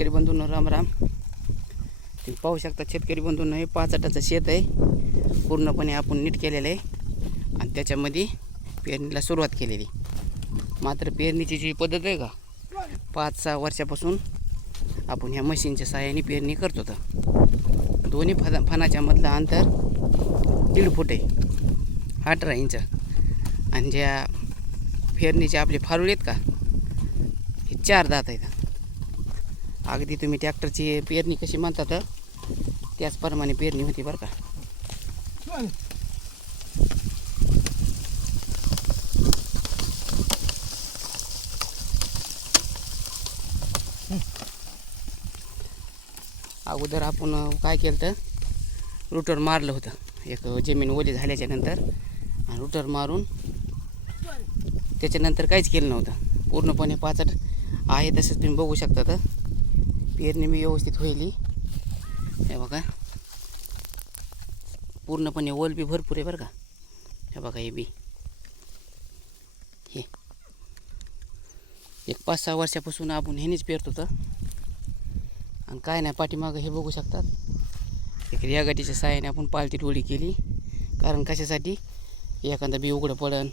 शेतकरी बंधूंनो राम राम. तुम्ही पाहू शकता शेतकरी बंधूंनो हे पाच आटाचं शेत आहे. पूर्णपणे आपण नीट केलेलं आहे. आणि त्याच्यामध्ये पेरणीला सुरुवात केलेली. मात्र पेरणीची जी पद्धत आहे का पाच सहा वर्षापासून आपण ह्या मशीनच्या सहाय्याने पेरणी करतो तर. दोन्ही फना फणाच्या मधलं अंतर दीड फूट आहे. अठरा इंच. आणि ज्या पेरणीचे आपले फारुळे आहेत का हे चार दात आहेत. अगदी तुम्ही ट्रॅक्टरची पेरणी कशी म्हणतात त्याचप्रमाणे पेरणी होती बरं का. अगोदर आपण काय केलं तर रुटर मारलं होतं. एक जमीन ओली झाल्याच्यानंतर आणि रुटर मारून त्याच्यानंतर काहीच केलं नव्हतं. पूर्णपणे पाचट आहे तसंच तुम्ही बघू शकता तर. पेरणी मी व्यवस्थित होईल हे बघा. पूर्णपणे ओल बी भरपूर आहे बरं का. हे बघा हे बी. हे. एक पाच सहा वर्षापासून आपण ह्यानेच पेरतो तर. आणि काय नाही पाठीमागं हे बघू शकतात. एक या गाठीच्या आपण पालती टोळी केली. कारण कशासाठी? एखादा बी उघडं पडन.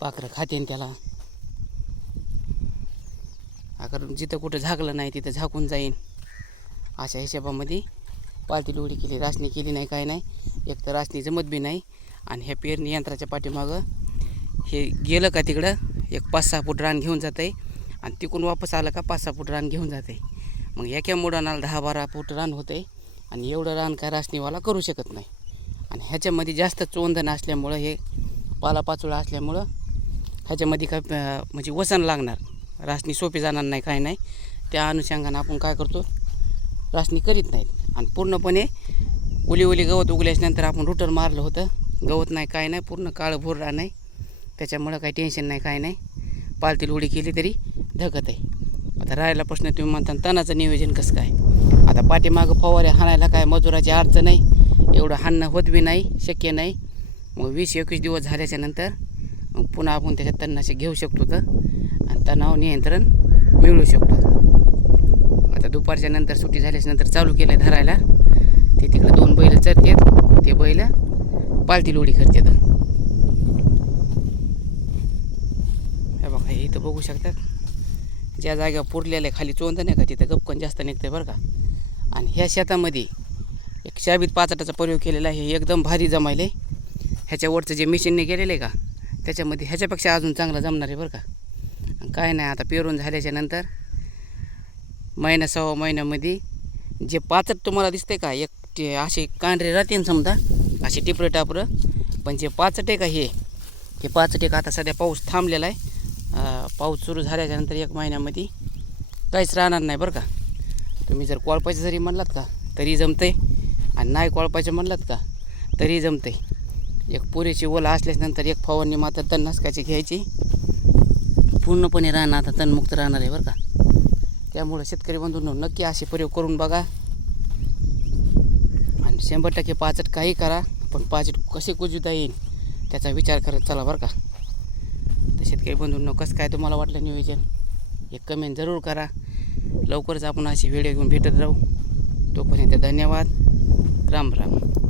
पाखरं खातेन त्याला. कारण जिथं कुठं झाकलं नाही तिथं झाकून जाईन. अशा हिशोबामध्ये पालती लोडी केली रासणी केली नाही काय नाही. एक तर रासणी जमत बी नाही आणि ह्या पेरणी यंत्राच्या पाठीमागं हे गेलं का तिकडं? एक पाच सहा फूट रान घेऊन जातं आहे आणि तिकडून वापस आलं का पाच सहा फूट रान घेऊन जाते मग एका मुडानाला दहा बारा फूट रान होते आणि एवढं रान काय रासणीवाला करू शकत नाही. आणि ह्याच्यामध्ये जास्त चोंदण असल्यामुळं हे पालापाचोळा असल्यामुळं ह्याच्यामध्ये काय म्हणजे वसन लागणार. रासणी सोपी जाणार नाही काय नाही. त्या अनुषंगानं आपण काय करतो? रासणी करीत नाहीत. आणि पूर्णपणे ओली ओली गवत उगल्याच्यानंतर आपण रुटर मारलं होतं. गवत नाही काय नाही. पूर्ण काळं भोर नाही त्याच्यामुळं काही टेन्शन नाही काय नाही. पालतील उडी केली तरी धकत आहे. आता राहायला प्रश्न तुम्ही म्हणता तणाचं नियोजन कसं काय? आता पाठीमागं फवारे हाणायला काय मजुराची अडचण नाही एवढं हाणणं होत बी नाही शक्य नाही. मग वीस एकवीस दिवस झाल्याच्यानंतर मग पुन्हा आपण त्याच्यात तणनाशक घेऊ शकतो तर. तणाव नियंत्रण मिळू शकतो. आता दुपारच्या नंतर सुट्टी झाल्याच्यानंतर चालू केलं धरायला. ते तिकडे दोन बैल चरतात ते बैल पालती लोडी करतात. हे बघा हे इथं बघू शकतात. ज्या जागेवर पुरलेल्या आहे खाली चोंद नाही का तिथं गपकन जास्त निघतंय बरं का. आणि ह्या शेतामध्ये एक शाबीत पाचटाचा प्रयोग केलेला आहे एकदम भारी जमायले ह्याच्यावरचं जे मिशीनने केलेलं आहे का त्याच्यामध्ये ह्याच्यापेक्षा अजून चांगलं जमणार आहे बरं का. काय नाही आता पेरून झाल्याच्यानंतर महिना सव्वा महिन्यामध्ये जे पाचट तुम्हाला दिसते का एक ते असे कांढरे राहते समजा असे टिपरं टापरं. पण जे पाचट आहे का हे हे पाचट एक आता सध्या पाऊस थांबलेला आहे. पाऊस सुरू झाल्याच्यानंतर एक महिन्यामध्ये काहीच राहणार नाही बरं का. तुम्ही जर कोळपायचं जरी म्हणलात का तरी जमतंय. आणि नाही कोळपायचं म्हणलात का तरी जमतंय. एक पुरेची ओला असल्यानंतर एक फवारणी मात्र तन्नासकाची घ्यायची. पूर्णपणे राहणार आता तणमुक्त राहणार आहे बरं का. त्यामुळे शेतकरी बंधूंनो नक्की असे प्रयोग करून बघा. आणि शंभर टक्के पाचट काही करा पण पाचट कसे कुजवता येईल त्याचा विचार करत चला बरं का. तर शेतकरी बंधूंनो कसं काय तुम्हाला वाटलं नियोजन? हे कमेंट जरूर करा. लवकरच आपण असे व्हिडिओ घेऊन भेटत राहू. तोपर्यंत धन्यवाद. राम राम.